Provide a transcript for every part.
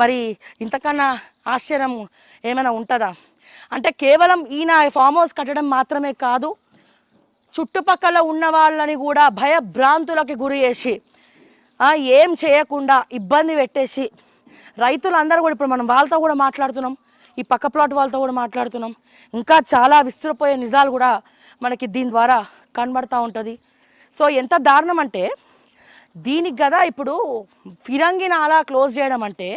మరి ఇంతకన్నా ఆశ్చర్యం ఏమైనా ఉంటుందా? అంటే కేవలం ఈయన ఫామ్ హౌస్ కట్టడం మాత్రమే కాదు, చుట్టుపక్కల ఉన్న వాళ్ళని కూడా భయభ్రాంతులకి గురి చేసి ఏం చేయకుండా ఇబ్బంది పెట్టేసి రైతులందరూ కూడా, ఇప్పుడు మనం వాళ్ళతో కూడా మాట్లాడుతున్నాం, ఈ పక్క ప్లాట్ వాళ్ళతో కూడా మాట్లాడుతున్నాం, ఇంకా చాలా విస్తృపోయే నిజాలు కూడా మనకి దీని ద్వారా కనబడతా ఉంటుంది. సో ఎంత దారుణం అంటే దీనికి కదా ఇప్పుడు ఫిరంగి నాలా క్లోజ్ చేయడం అంటే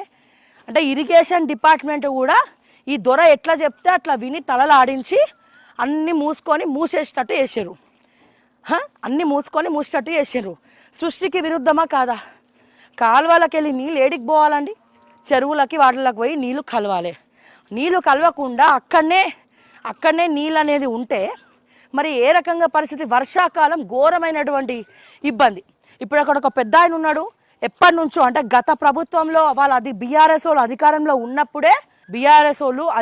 ఇరిగేషన్ డిపార్ట్మెంట్ కూడా ఈ దొర ఎట్లా చెప్తే అట్లా విని తలలు ఆడించి అన్నీ మూసేటట్టు చేసారు. అన్నీ మూసేటట్టు చేసారు. సృష్టికి విరుద్ధమా కాదా? కాలువలకి వెళ్ళి నీళ్ళు ఏడికి పోవాలండి? చెరువులకి వాటికి పోయి నీళ్ళు కలవాలి. నీళ్ళు కలవకుండా అక్కడనే నీళ్ళు అనేది ఉంటే మరి ఏ రకంగా పరిస్థితి? వర్షాకాలం ఘోరమైనటువంటి ఇబ్బంది. ఇప్పుడు అక్కడ ఒక పెద్ద ఆయన ఉన్నాడు, ఎప్పటి నుంచో అంటే గత ప్రభుత్వంలో వాళ్ళ బీఆర్ఎస్ వాళ్ళు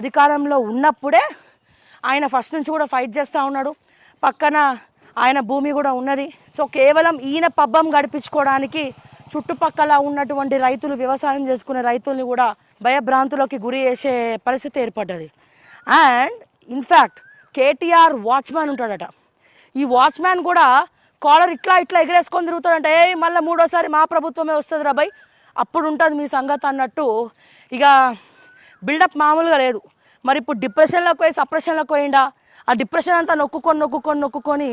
అధికారంలో ఉన్నప్పుడే ఆయన ఫస్ట్ నుంచి కూడా ఫైట్ చేస్తూ ఉన్నాడు. పక్కన ఆయన భూమి కూడా ఉన్నది. సో కేవలం ఈయన పబ్బం గడిపించుకోవడానికి చుట్టుపక్కల ఉన్నటువంటి రైతులు, వ్యవసాయం చేసుకునే రైతుల్ని కూడా భయభ్రాంతులకి గురి చేసే పరిస్థితి ఏర్పడ్డది. అండ్ ఇన్ఫ్యాక్ట్ కేటీఆర్ వాచ్మ్యాన్ ఉంటాడట. ఈ వాచ్మ్యాన్ కూడా కాలర్ ఇట్లా ఎగరేసుకొని తిరుగుతాడంటే మళ్ళీ మూడోసారి మా ప్రభుత్వమే వస్తుంది రాబాయ్, అప్పుడు ఉంటుంది మీ సంగతి అన్నట్టు. ఇక బిల్డప్ మామూలుగా లేదు. మరి ఇప్పుడు డిప్రెషన్లోకి పోయి సప్రెషన్లోకి పోయిండా? ఆ డిప్రెషన్ అంతా నొక్కుకొని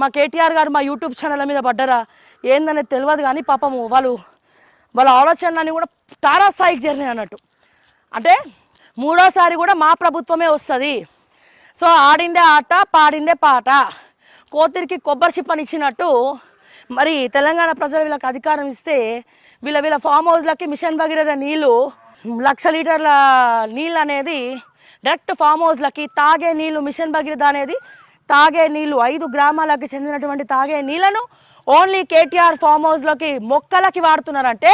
మా కేటీఆర్ గారు మా యూట్యూబ్ ఛానళ్ళ మీద పడ్డరా ఏందనేది తెలియదు. కానీ పాపము వాళ్ళ ఆలోచనలన్నీ కూడా తారాస్థాయికి చేరినాయి అన్నట్టు. అంటే మూడోసారి కూడా మా ప్రభుత్వమే వస్తుంది. సో ఆడిందే ఆట, పాడిందే పాట, కోతిరికి కొబ్బరి చిప్పనిచ్చినట్టు మరి తెలంగాణ ప్రజలు వీళ్ళకి అధికారం ఇస్తే వీళ్ళ ఫామ్ హౌస్లకి మిషన్ భగీరథ నీళ్ళు 1,00,000 లీటర్ల నీళ్ళు అనేది డైరెక్ట్ ఫామ్ హౌస్లకి, తాగే నీళ్ళు మిషన్ భగీరథ అనేది తాగే నీళ్ళు 5 గ్రామాలకి చెందినటువంటి తాగే నీళ్ళను ఓన్లీ కేటీఆర్ ఫామ్ హౌస్లోకి మొక్కలకి వాడుతున్నారంటే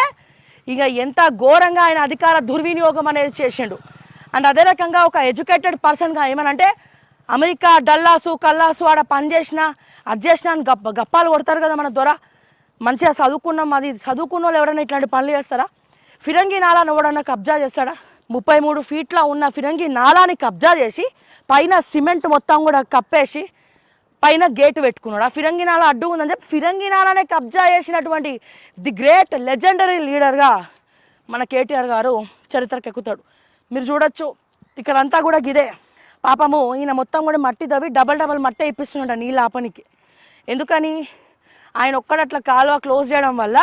ఇక ఎంత ఘోరంగా ఆయన అధికార దుర్వినియోగం అనేది చేసిండు. అండ్ అదే రకంగా ఒక ఎడ్యుకేటెడ్ పర్సన్గా ఏమనంటే అమెరికా డల్లాసు కల్లాసు ఆడ పని చేసినా అది చేసినా అని గప్పాలు కొడతారు కదా మన దొర. మంచిగా చదువుకున్న వాళ్ళు ఎవరైనా ఇట్లాంటి పనులు చేస్తారా? ఫిరంగి నాలాను ఎవడన్నా కబ్జా చేస్తాడా? 33 ఫీట్ల ఉన్న ఫిరంగి నాలాని కబ్జా చేసి పైన సిమెంట్ మొత్తం కూడా కప్పేసి పైన గేటు పెట్టుకున్నాడు. ఆ ఫిరంగి నాలా అడ్డు ఉందని చెప్పి ఫిరంగి నాలానే కబ్జా చేసినటువంటి ది గ్రేట్ లెజెండరీ లీడర్గా మన కేటీఆర్ గారు చరిత్రకెక్కుతాడు. మీరు చూడొచ్చు ఇక్కడంతా కూడా గిదే పాపము. ఈయన మొత్తం కూడా మట్టి తవ్వి డబల్ మట్టే ఇప్పిస్తున్నాడు నీళ్ళ ఆపనికి. ఎందుకని? ఆయన ఒక్కడట్లా కాలువ క్లోజ్ చేయడం వల్ల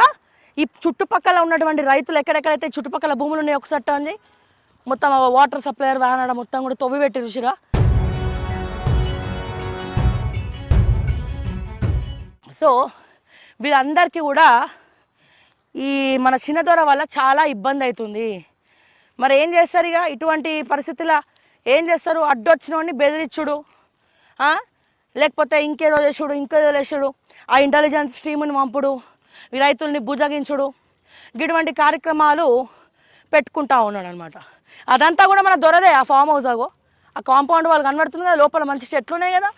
ఈ చుట్టుపక్కల ఉన్నటువంటి రైతులు ఎక్కడెక్కడైతే చుట్టుపక్కల భూములు ఉన్నాయి ఒకసారి అండి మొత్తం వాటర్ సప్లయర్ వాహనాడ మొత్తం కూడా తవ్వి పెట్టి రుచిగా. సో వీళ్ళందరికీ కూడా ఈ మన చిన్నదొర వల్ల చాలా ఇబ్బంది అవుతుంది. మరి ఏం చేస్తారు? ఇక ఇటువంటి పరిస్థితుల్లో ఏం చేస్తారు? అడ్డొచ్చినోడిని బెదిరించుడు, లేకపోతే ఇంకేదో చేసుడు, ఆ ఇంటెలిజెన్స్ టీముని పంపుడు, ఈ రైతుల్ని భుజగించుడు, ఇటువంటి కార్యక్రమాలు పెట్టుకుంటా ఉన్నాడు అనమాట. అదంతా కూడా మన దొరదే. ఆ ఫామ్ హౌస్ ఆ కాంపౌండ్ వాళ్ళు కనబడుతుంది కదా, లోపల మంచి చెట్లు ఉన్నాయి కదా.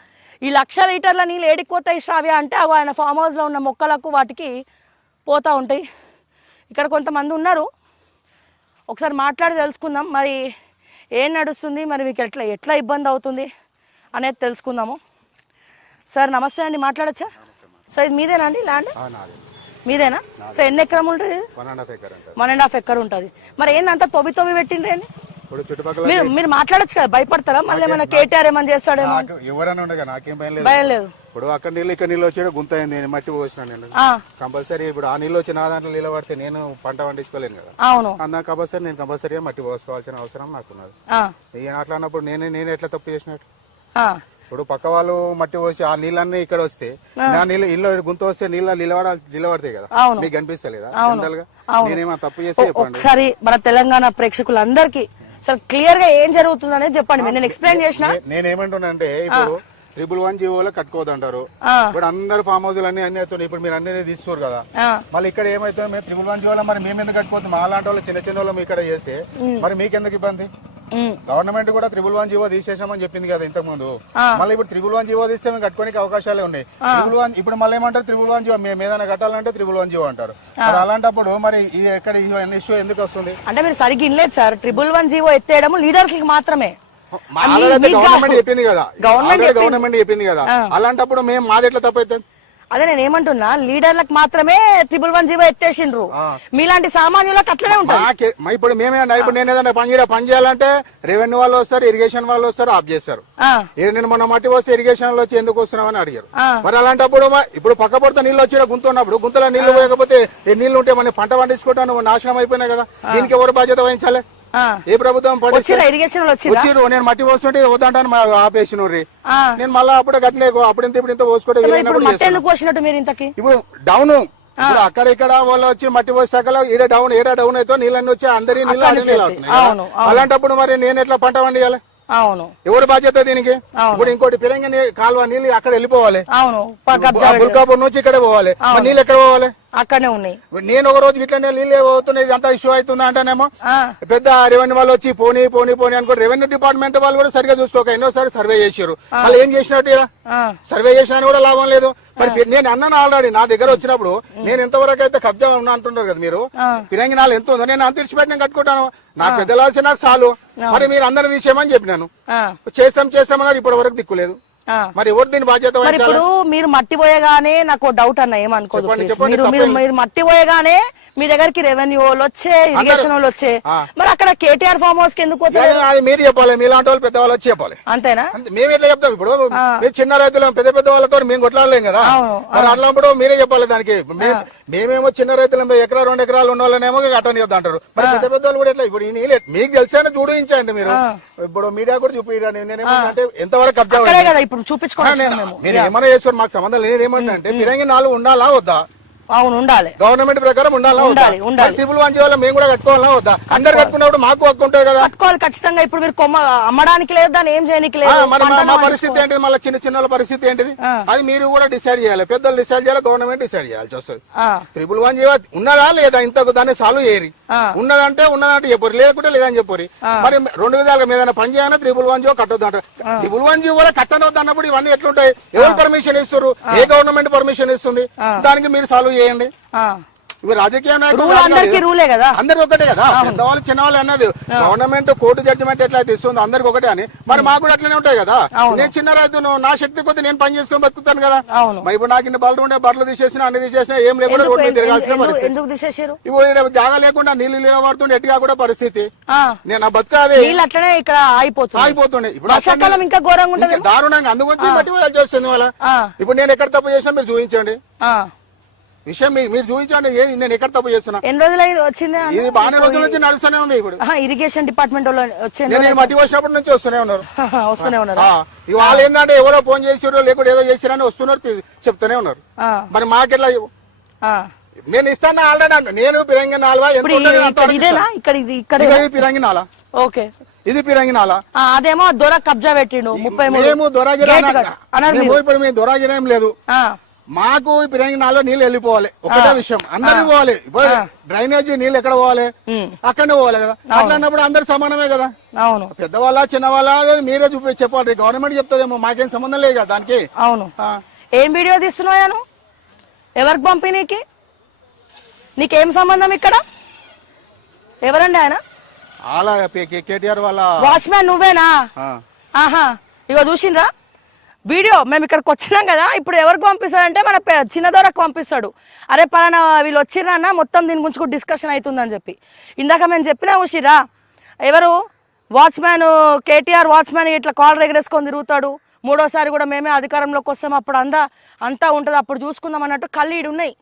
ఈ 1,00,000 లీటర్ల నీళ్ళు ఏడిపోతాయి శ్రావ్య అంటే ఆయన ఫామ్ హౌస్లో ఉన్న మొక్కలకు వాటికి పోతూ ఉంటాయి. ఇక్కడ కొంతమంది ఉన్నారు, ఒకసారి మాట్లాడి తెలుసుకుందాం మరి ఏం నడుస్తుంది, మరి మీకు ఎట్లా ఇబ్బంది అవుతుంది అనేది తెలుసుకుందాము. సార్ నమస్తే అండి, మాట్లాడచ్చా? సో ఇది మీదేనా అండి ల్యాండ్? మీదేనా? సో ఎన్ని ఎకరం ఉంటుంది? 1.5 ఎకర్ ఉంటుంది. మరి ఏందంతా తొవ్వి పెట్టిండ్రు ఏంది? మీరు మాట్లాడచ్చు కదా, భయపడతారా? మళ్ళీ ఏమైనా కేటీఆర్ ఏమైనా చేస్తాడేమో? ఎవరైనా ఉండగా నాకేం భయం లేదు. ఇప్పుడు అక్కడ నీళ్ళు ఇక్కడ నీళ్ళు వచ్చాడు గుంత అయింది, మట్టి పోసిన నేను కంపల్సరీ. ఇప్పుడు ఆ నీళ్ళు వచ్చి నా దాంట్లో నీళ్ళు పడితే నేను పంట పండించుకోలేను కదా. అవును, అన్న కంపల్సరీ మట్టి పోసుకోవాల్సిన అవసరం నాకున్నది. అట్లా అన్నప్పుడు నేను ఎట్లా తప్పు చేసినట్టు? ఇప్పుడు పక్క వాళ్ళు మట్టి పోసి ఆ నీళ్ళన్నీ ఇక్కడ వస్తే నా నీళ్ళు ఇల్లు గుంత వస్తే నిలబడతాయి కదా, మీకు కనిపిస్తలేదా? జనరల్ గా నేనేమో తప్పు చేసి ఒకసారి మన తెలంగాణ ప్రేక్షకులందరికీ క్లియర్ గా ఏం జరుగుతుంది అనేది చెప్పండి. నేను ఎక్స్ప్లెయిన్ చేసిన నేనేమంటున్నా అంటే ఇప్పుడు 111 జీవోలో కట్టుకోవద్దంటారు. ఇప్పుడు అందరు ఫామ్ హౌస్ అన్ని అవుతున్నాయి. ఇప్పుడు మీరు అన్ని తీసుకోరు కదా, మళ్ళీ ఇక్కడ ఏమైతుంది? మేము 111 జీవోలో మరి మేము ఎందుకు కట్టుకోవద్దు? మా లాంటి వాళ్ళు చిన్న వాళ్ళు ఇక్కడ చేస్తే మరి మీకెందుకు ఇబ్బంది? గవర్నమెంట్ కూడా 311 జీవో తీసేసామని చెప్పింది కదా ఇంతకు ముందు. మళ్ళీ ఇప్పుడు 311 జీవో తీస్తే మేము కట్టుకోనికి అవకాశాలే ఉన్నాయి. 311 ఇప్పుడు మళ్ళీ ఏమంటారు 311 జీవో మేము ఏదైనా కట్టాలంటే 311 జీవో అంటారు. మరి అలాంటప్పుడు మరి ఇది ఎక్కడ ఇష్యూ ఎందుకు వస్తుంది అంటే మీరు సరిగ్గా ఇనలేదు సార్. 311 జీవో ఎత్తేయడం లీడర్స్ మాత్రమే గవర్నమెంట్ చెప్పింది కదా. గవర్నమెంట్ చెప్పింది కదా. అలాంటప్పుడు మేము మాది ఎట్లా తప్పైతుంది? అదే నేను ఏమంటున్నా, లీడర్లకు మాత్రమే 311 జీవో ఎత్తేసిండ్రు. మీలాంటి సామాన్యులకు అట్లనే ఉంటుంది. ఇప్పుడు ఇప్పుడు నేను ఏదైనా పని చేయాలంటే రెవెన్యూ వాళ్ళు వస్తారు, ఇరిగేషన్ వాళ్ళు వస్తారు, ఆఫ్ చేస్తారు. నేను మొన్న మట్టి వస్తే ఇరిగేషన్ లో వచ్చి ఎందుకు వస్తున్నామని అడిగారు. మరి అలాంటప్పుడు ఇప్పుడు పక్క పొడత నీళ్ళు వచ్చి గుంతున్నప్పుడు గుంతలో నీళ్లు పోయకపోతే నీళ్లు ఉంటే మన పంట పండించుకుంటాను నాశనం అయిపోయినాయి కదా. దీనికి ఎవరు బాధ్యత వహించాలి? ఏ ప్రభుత్వం వచ్చిర్రు? నేను మట్టి పోస్తుంటే వద్దంటాను ఆపేసిన నేను మళ్ళీ అప్పుడే కట్టిన అప్పుడు ఇప్పుడు ఇంత పోసుకోవడం ఇప్పుడు డౌన్ ఇప్పుడు అక్కడ ఇక్కడ వాళ్ళు వచ్చి మట్టి పోసాకలో ఈడ డౌన్ అయితే నీళ్ళన్నీ వచ్చి అందరి నీళ్ళు. అలాంటప్పుడు మరి నేను ఎట్లా పంట పండియాలి? అవును, ఎవరు బాధ్యత దీనికి? ఇప్పుడు ఇంకోటి పిరంగి కాలువ నీళ్ళు అక్కడ వెళ్ళిపోవాలి. బుల్కాపూర్ నుంచి ఇక్కడే పోవాలి. నీళ్ళు ఎక్కడ పోవాలి? అక్కడనే ఉన్నాయి. నేను ఒక రోజు ఇట్లా నీళ్ళు పోతున్నాయి ఇదంతా ఇష్యూ అవుతుందా అంటేనేమో పెద్ద రెవెన్యూ వాళ్ళు వచ్చి పోనీ అనుకో. రెవెన్యూ డిపార్ట్మెంట్ వాళ్ళు కూడా సరిగా చూసుకోక ఎన్నోసారి సర్వే చేసారు. వాళ్ళు ఏం చేసినట్టు సర్వే చేసినా కూడా లాభం లేదు. మరి నేను అన్నాను ఆల్రెడీ నా దగ్గర వచ్చినప్పుడు నేను ఎంతవరకు అయితే కబ్జా ఉన్నా అంటున్నారు కదా మీరు. పిరంగి నాలు ఎంత ఉందో నేను అంత ఇచ్చిపెట్టి నేను కట్టుకుంటాను. నాకు పెద్ద లాసే నాకు చాలు. మరి మీరు అందరిని తీసేయమని చెప్పినాను. చేస్తామన్నారు ఇప్పటి వరకు దిక్కులేదు. మరి ఎవరు దీని బాధ్యత? ఇప్పుడు మీరు మట్టి పోయగానే నాకు డౌట్ అన్న ఏమనుకోదు. మీరు మట్టి పోయగానే మీ దగ్గరికి రెవెన్యూ వాళ్ళు వచ్చే, ఇరిగేషన్ వాళ్ళు వచ్చే, మరి అక్కడ కేటీఆర్ ఫామ్ హౌస్ కి ఎందుకు పోతారు? అది మీరు చెప్పాలి. మీలాంటి వాళ్ళు పెద్ద వాళ్ళు వచ్చి చెప్పాలి. అంతేనా? మేము ఎట్లా చెప్తాం? ఇప్పుడు మేము చిన్న రైతులు పెద్ద వాళ్ళతో మేము కొట్లాడలేం కదా. మరి అట్లాంటప్పుడు మీరే చెప్పాలి దానికి. మేమేమో చిన్న రైతులు 1 ఎకరా 2 ఎకరాలు ఉన్న వాళ్ళనేమో కట్టని వద్ద అంటారు. మరి పెద్ద వాళ్ళు కూడా ఎట్లా? ఇప్పుడు మీకు తెలిసిన చూడించండి మీరు. ఇప్పుడు మీడియా కూడా చూపించండి. నేనేమంటే ఎంతవరకు కబ్జా ఇప్పుడు చూపించుకోండి. మీరు ఏమైనా చేస్తారు మాకు సంబంధం లేదు. ఏమంటే పిరంగి నాలుగు ఉండాలా వద్దా? అవును, ఉండాలి. గవర్నమెంట్ ప్రకారం ఉండాలి. 311 జీవోలో మేము కూడా కట్టుకోవాలా వద్దా? అందరు కట్టుకున్నప్పుడు మాకు హక్కు ఉంటుంది కదా. కట్టుకోవాలి ఖచ్చితంగా. ఇప్పుడు మీరు కొమ్మ అమ్మడానికి లేదు, దాన్ని ఏం చేయడానికి లేదు. మా పరిస్థితి ఏంటిది? మళ్ళీ చిన్న పరిస్థితి ఏంటిది? అది మీరు కూడా డిసైడ్ చేయాలి. పెద్దలు డిసైడ్ చేయాలి, గవర్నమెంట్ డిసైడ్ చేయాల్సి వస్తుంది. 311 జీవో ఉన్నదా లేదా? ఇంతకు దాన్ని సాల్వ్ చేయరు. ఉన్నదంటే చెప్పరు, లేకుంటే లేదని చెప్పరు. మరి 2 విధాలుగా మీద పని చేయాలి. 311 జీవో కట్టొద్దు అంటారు. 311 జీవో కట్టనొద్దు అన్నప్పుడు ఇవన్నీ ఎట్లుంటాయి? ఎవరు పర్మిషన్ ఇస్తారు? ఏ గవర్నమెంట్ పర్మిషన్ ఇస్తుంది? దానికి మీరు సాల్వ్ చేయండి. ఇవి రాజకీయ నాయకులు అందరికి ఒకటే కదా. పెద్దవాళ్ళు చిన్నవాళ్ళు అన్నది గవర్నమెంట్ కోర్టు జడ్జిమెంట్ ఎట్లయితే ఇస్తుందో అందరికి ఒకటే అని. మరి మాకు కూడా అట్లనే ఉంటాయి కదా. నేను చిన్న రైతును, నా శక్తి కొద్ది నేను పని చేసుకుని బతుకుతాను కదా. మరి ఇప్పుడు నాకు ఇన్ని బట్టలు ఉండే బట్టలు తీసేసినా అన్ని తీసేసినా ఏం లేకుండా రోడ్డు మీద తిరగాల్సిన పరిస్థితి. ఇప్పుడు జాగా లేకుండా నీళ్లు నిలబడుతుండే ఎట్టిగా కూడా పరిస్థితి. నేను ఆ బతుకాదే ఆగిపోతుండే. ఇప్పుడు దారుణంగా అందుకొచ్చి బట్టి చేస్తుంది వాళ్ళ. ఇప్పుడు నేను ఎక్కడ తప్పు చేసినా మీరు చూపించండి విషయం. మీరు చూపించండి నేను ఎక్కడ తప్పు చేస్తున్నా. ఎన్ని రోజులు వచ్చింది? ఇది బాగానే రోజుల నుంచి నడుస్తూనే ఉంది. ఇప్పుడు ఇరిగేషన్ డిపార్ట్మెంట్ నేను మట్టి వచ్చినప్పటి నుంచి వస్తూనే ఉన్నారు. వాళ్ళు ఏంటంటే ఎవరో ఫోన్ చేసిరో లేకపోతే ఏదో చేసిరని వస్తున్నారు, చెప్తూనే ఉన్నారు. మరి మాకెట్లా? నేను ఇస్తాను ఆల్రెడీ. నేను పిరంగి నాలువా పిరంగి నాలా ఇది పిరంగి నాలా. అదేమో దొర కబ్జా పెట్టిండు 33. మేము దొరాగిరేం లేదు. మాకు పిరంగి నాలో నీళ్ళు వెళ్ళిపోవాలి. ఒకటే విషయం, అందరికి పోవాలి. ఇప్పుడు డ్రైనేజీ నీళ్ళు ఎక్కడ పోవాలి? అక్కడనే పోవాలి కదా. అట్లా అన్నప్పుడు అందరు సమానమే కదా. అవును, పెద్దవాళ్ళ చిన్నవాళ్ళ మీరే చెప్పాలి. గవర్నమెంట్ చెప్తాదేమో, మాకేం సంబంధం లేదు కదా దానికి. అవును. ఏం వీడియో తీస్తున్నావు? ఎవరికి పంపిణీకి? నీకేం సంబంధం? ఇక్కడ ఎవరండి ఆయన? అలా కేటీఆర్ వాళ్ళ వాచ్మ్యాన్ నువ్వేనా? ఆహా, ఇగో చూసిండ్రా వీడియో. మేము ఇక్కడికి వచ్చినాం కదా. ఇప్పుడు ఎవరికి పంపిస్తాడంటే మన చిన్నదొరకు పంపిస్తాడు. అరే పలానా వీళ్ళు వచ్చిర్రన్నా, మొత్తం దీని గురించి కూడా డిస్కషన్ అవుతుందని చెప్పి. ఇందాక మేము చెప్పినా ఉషిరా, ఎవరు వాచ్మ్యాన్, కేటీఆర్ వాచ్మ్యాన్ ఇట్లా కాల్ ఎగరేసుకొని తిరుగుతాడు. 3వసారి కూడా మేమే అధికారంలోకి వస్తాం, అప్పుడు అంతా ఉంటుంది, అప్పుడు చూసుకుందాం అన్నట్టు కళ్ళు ఈడున్నాయి.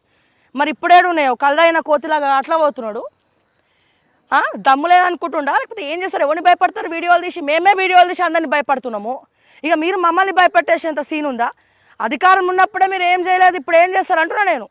మరి ఇప్పుడేడు ఉన్నాయో కళ్ళైన కోతిలాగా అట్లా పోతున్నాడు. దమ్ము లేదనుకుంటుండా, లేకపోతే ఏం చేస్తారు? ఎవరిని భయపడతారు? వీడియోలు తీసి మేమే వీడియోలు తీసి అందరిని భయపడుతున్నాము. ఇక మీరు మమ్మల్ని భయపెట్టేసేంత సీన్ ఉందా? అధికారం ఉన్నప్పుడే మీరు ఏం చేయలేదు, ఇప్పుడు ఏం చేస్తారు అంటున్నా నేను.